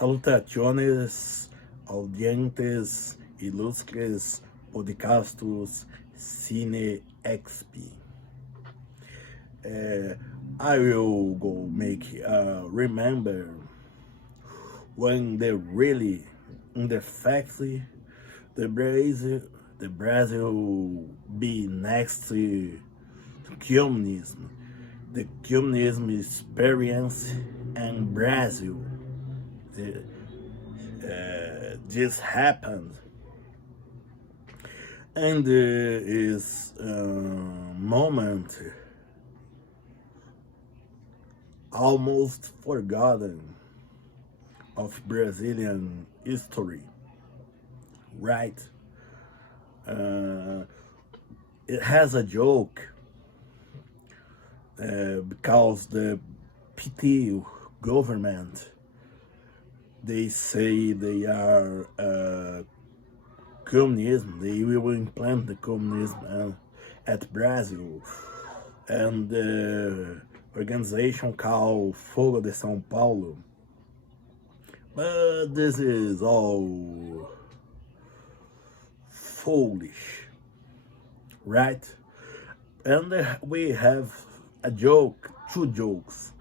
Salutaciones, audientes, ilustres, podcastos, Cine XP. I will go make remember when in the factory, the Brazil be next to communism, the communism experience in Brazil. This happened, and is moment almost forgotten of Brazilian history, right? It has a joke because the PT government, they say they are communism, they will implant the communism at Brazil, and the organization called Fogo de São Paulo. But this is all foolish, right? And we have two jokes.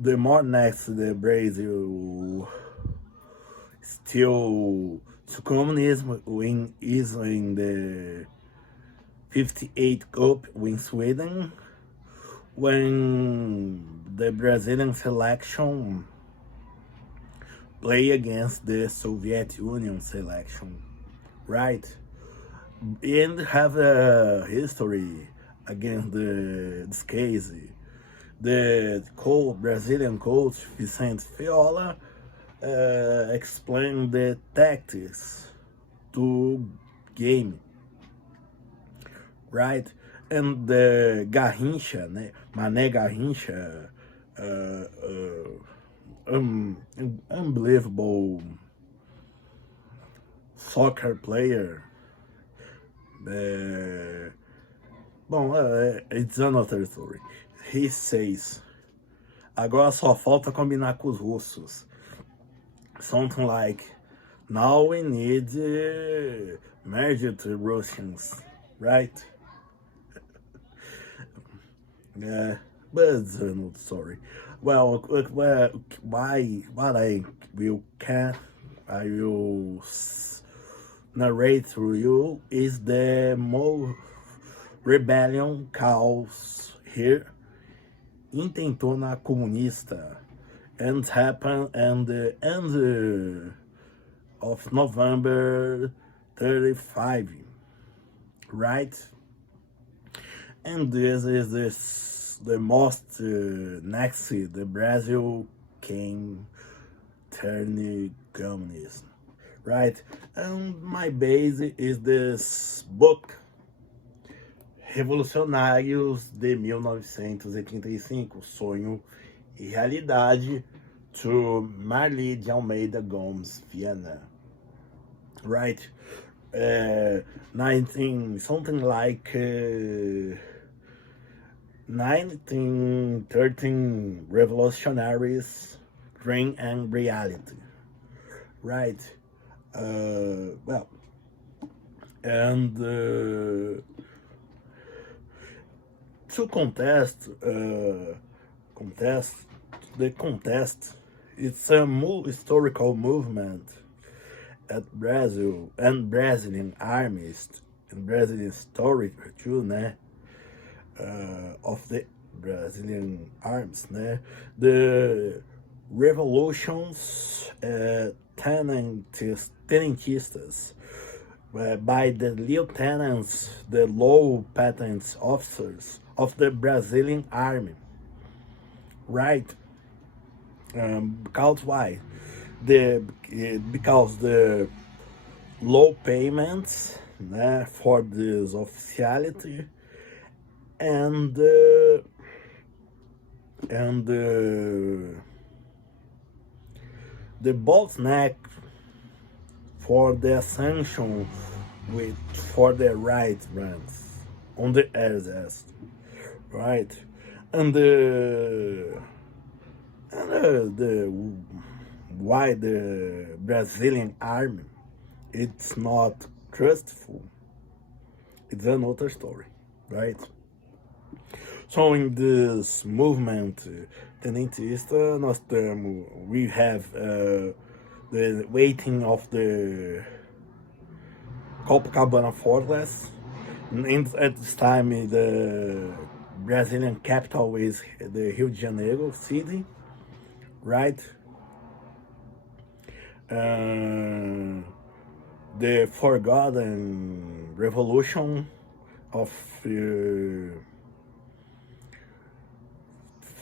The more next to the Brazil still to communism is in the 58 Cup in Sweden, when the Brazilian selection play against the Soviet Union selection, right? And have a history against this case. The Brazilian coach Vicente Fiola explained the tactics to game, right? And the Garrincha, Mané Garrincha, unbelievable soccer player. It's another story. He says, agora só falta combinar com os russos. Something like, now we need merge to Russians, right? But it's another story. Well, why? What I will narrate through you is the more rebellion calls here Intentona Comunista, and happened at the end of November 35, right? And this is the most next the Brazil came turning communism, right? And my base is this book, Revolucionários de 1935, Sonho e Realidade, to Marli de Almeida Gomes Viana, right? 1913 revolutionaries, dream and reality, right? To contest, it's a historical movement at Brazil and Brazilian armies and Brazilian story too, of the Brazilian arms, the revolutions tenentistas by the lieutenants, the low patent officers of the Brazilian army, right? Because why? Because the low payments for this officiality, and the bottleneck for the ascension for the right ranks on the SS, right? And the why the Brazilian army it's not trustful, it's another story, right? So in this movement tenentista, we have the waiting of the Copacabana Fortress. And at this time, the Brazilian capital is the Rio de Janeiro city, right? The forgotten revolution of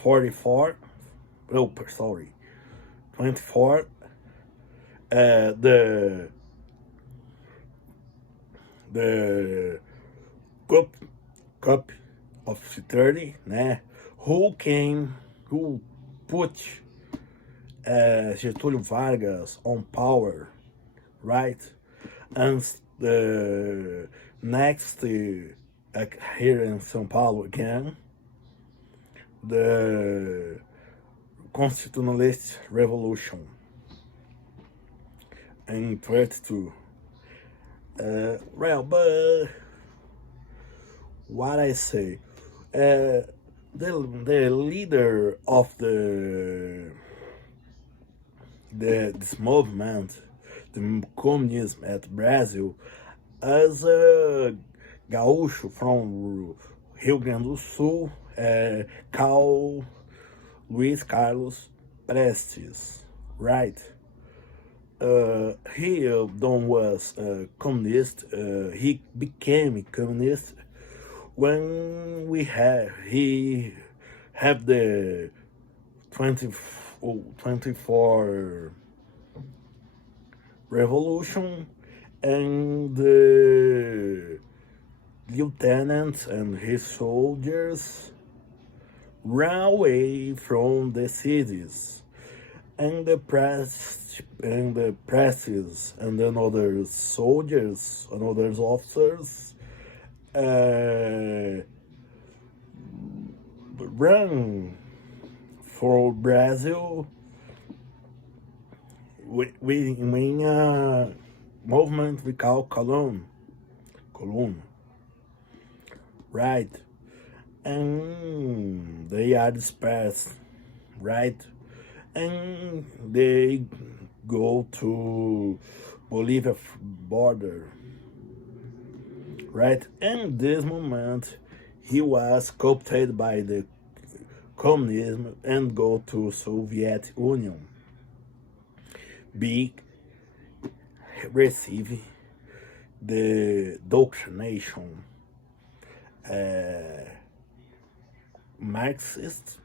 24, 24, the cup of 30, né? Who put Getúlio Vargas on power, right? And the next here in São Paulo again, the Constitutionalist Revolution in 32. Well, but what I say, the leader of this movement, the communism at Brazil, as a gaúcho from Rio Grande do Sul, called Luiz Carlos Prestes, right? He was communist. He became communist when he had the 24 revolution, and the lieutenants and his soldiers ran away from the cities, and the presses and another soldiers and other officers ran for Brazil in a movement we call Column, right? And they are dispersed, right? And they go to Bolivia border, right? And this moment, he was coopted by the communism and go to Soviet Union. Receive the doctrination Marxist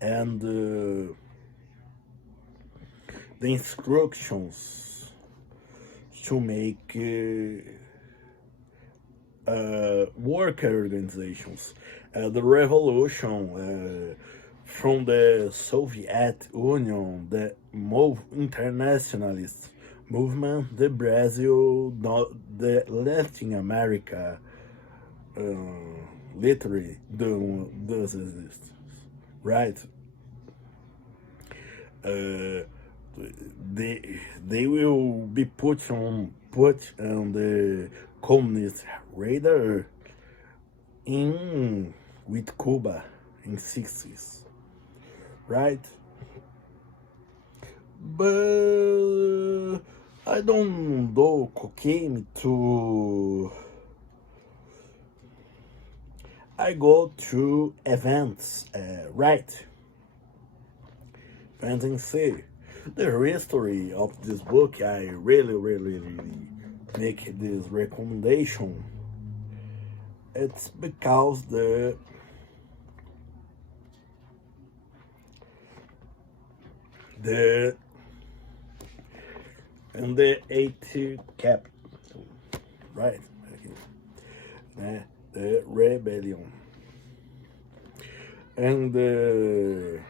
and the instructions to make worker organizations. The revolution from the Soviet Union, the internationalist movement, the Brazil, the Latin America, literally does exist, right? They will be put on the communist radar with Cuba in 60s, right? But I don't do cocaine to. I go to events, right? Events and see the history of this book. I really make this recommendation. It's because in the 80 capital, right? The rebellion and the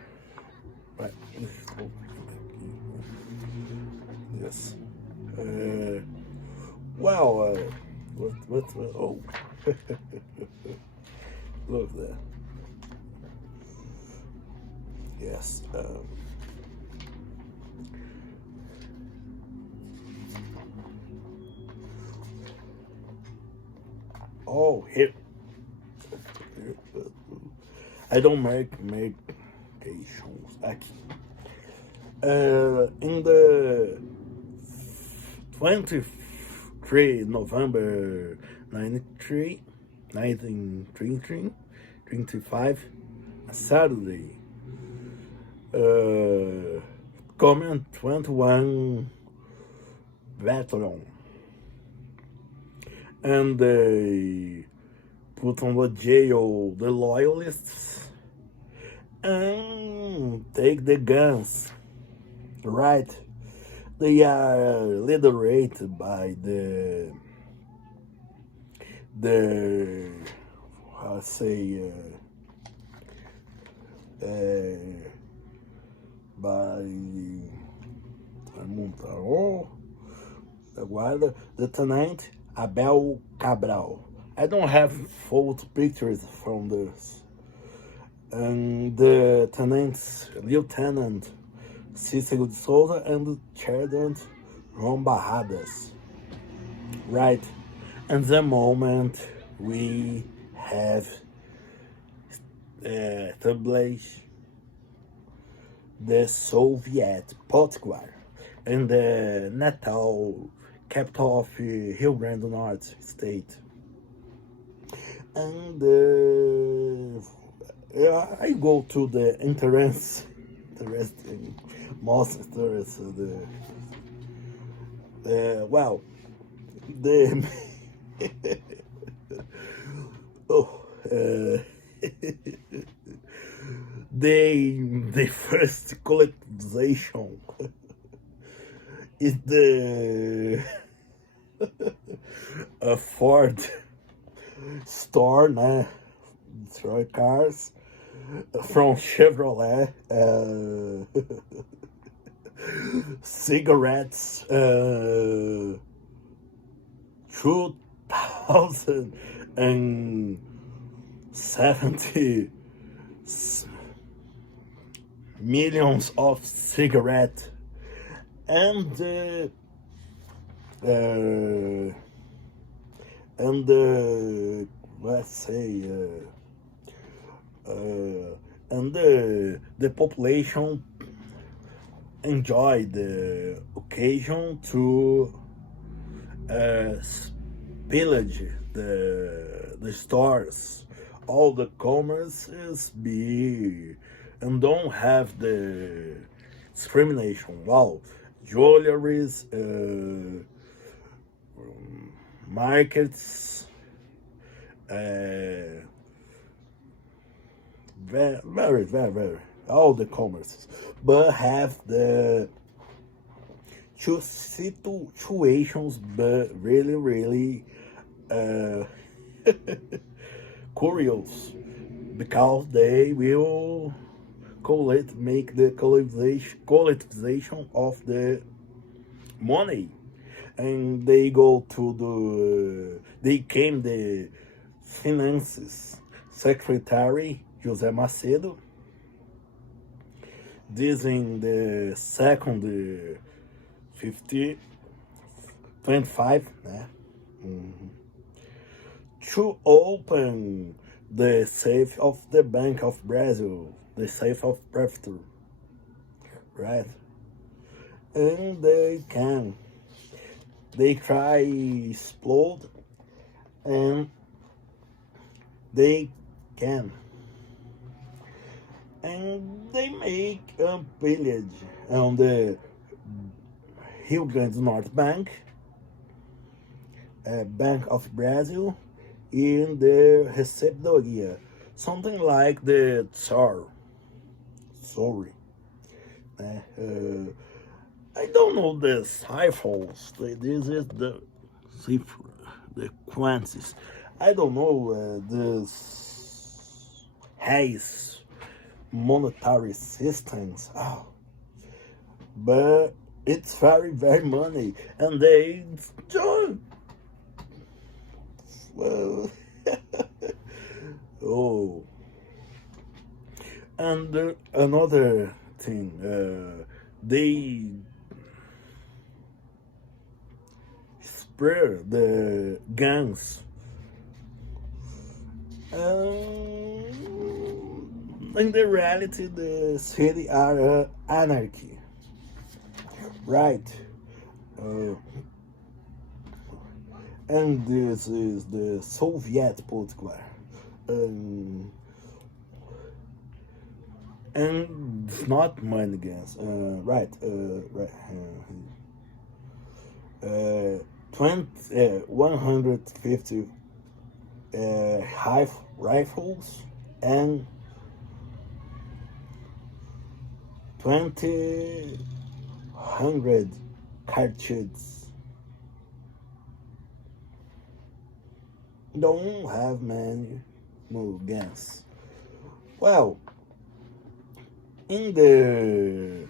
yes. Well, what? Oh, look there. Yes. here. I don't make medications aqui. In the 23 November 1925, Saturday, Command 21 Battalion, and they put on the jail the loyalists and take the guns, right? They are liderated by the how I say by the guarda, Lieutenant Abel Cabral. I don't have photo pictures from this. And the Lieutenant Cícero de Souza and Sergeant João Barradas. Right. And the moment we have established the Soviet Potiguar in the Natal, capital of Rio Grande Norte state. And I go to the most interesting, well, the the first collectivization is the Ford store, né? Destroy cars from Chevrolet, cigarettes, 2070 millions of cigarettes, and let's say and the population enjoy the occasion to pillage the stores. All the commerces be and don't have the discrimination. Wow, jewelries, markets, very all the commerces, but have the two situations, but really curious, because they will make the collectivization of the money, and they go to they came the finances secretary José Macedo. This in the second 25, né? To open the safe of the Bank of Brazil, the safe of prefecture, right? And they try explode, and they can, and they make a pillage on the Rio Grande Norte Bank, Bank of Brazil, in the Recebedoria, something like the Tsar. Sorry. I don't know the ciphers. This is the cipher, the quantities. I don't know this has monetary systems. Oh. But it's very money, and they don't. Well, oh, and another thing, they spray the guns In the reality, the city are anarchy, right? Uh, and this is the Soviet political. Um, and it's not money against, right? Right. 150 rifles and 200 cartridges. Don't have many more guns. Well, in the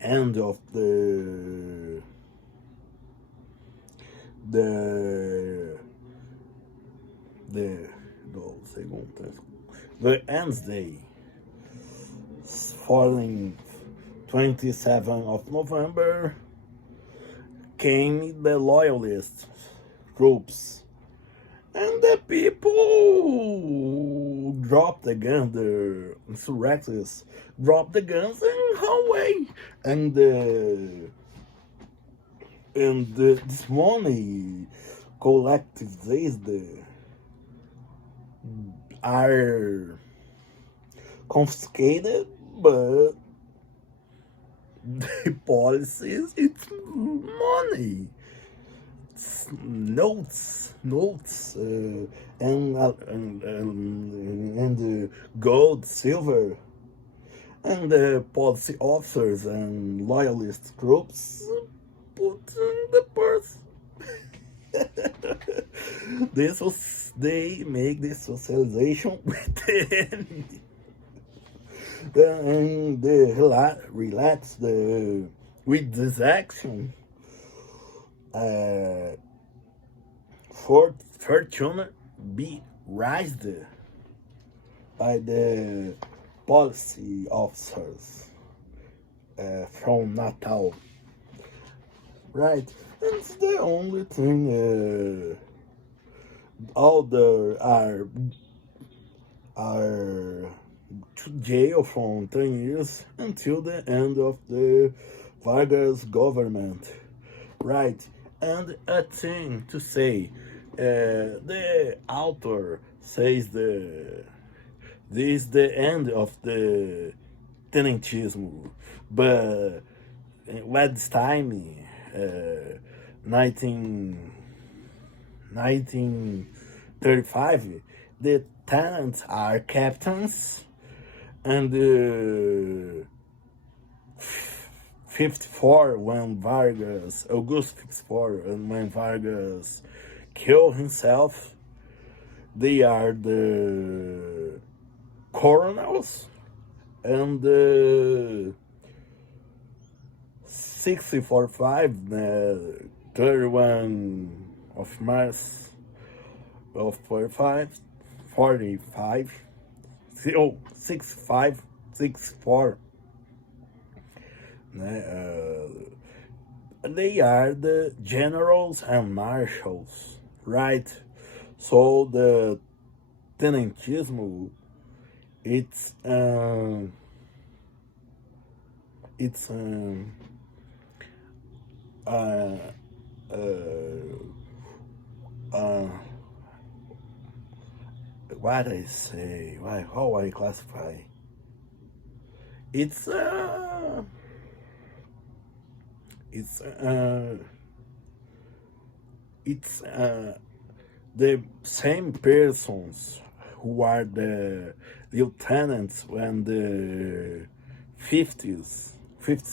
end of the ends day, falling 27th of November, came the loyalist groups. And the people dropped the guns, the insurrectionists dropped the guns and ran away. And this money collectivized are confiscated, but the policies, it's money. Notes, and gold, silver, and the policy officers and loyalist groups put in the purse. They make the socialization with the enemy. And they relax with this action. Fortune be raised by the policy officers from Natal, right? And it's the only thing. All the are to jail from 10 years until the end of the Vargas government, right? And a thing to say, the author says this is the end of the tenentismo, but at this time, 1935, the tenants are captains, and 54 when Vargas, August 54, and when Vargas killed himself, they are the coronels, and the 645, 31 of March of 45, 6564. They are the generals and marshals, right? So the tenentismo, it's what I say, how I classify. It's the same persons who are the lieutenants when the 50s,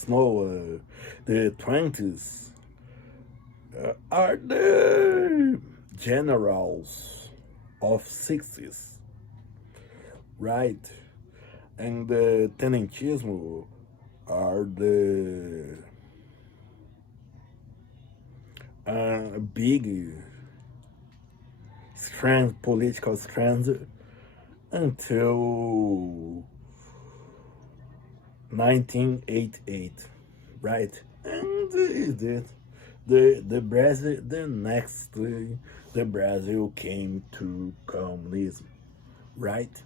no, the 20s, are the generals of 60s, right? And the tenentismo are the big political strands until 1988, right? And is it the Brazil, the Brazil came to communism. right?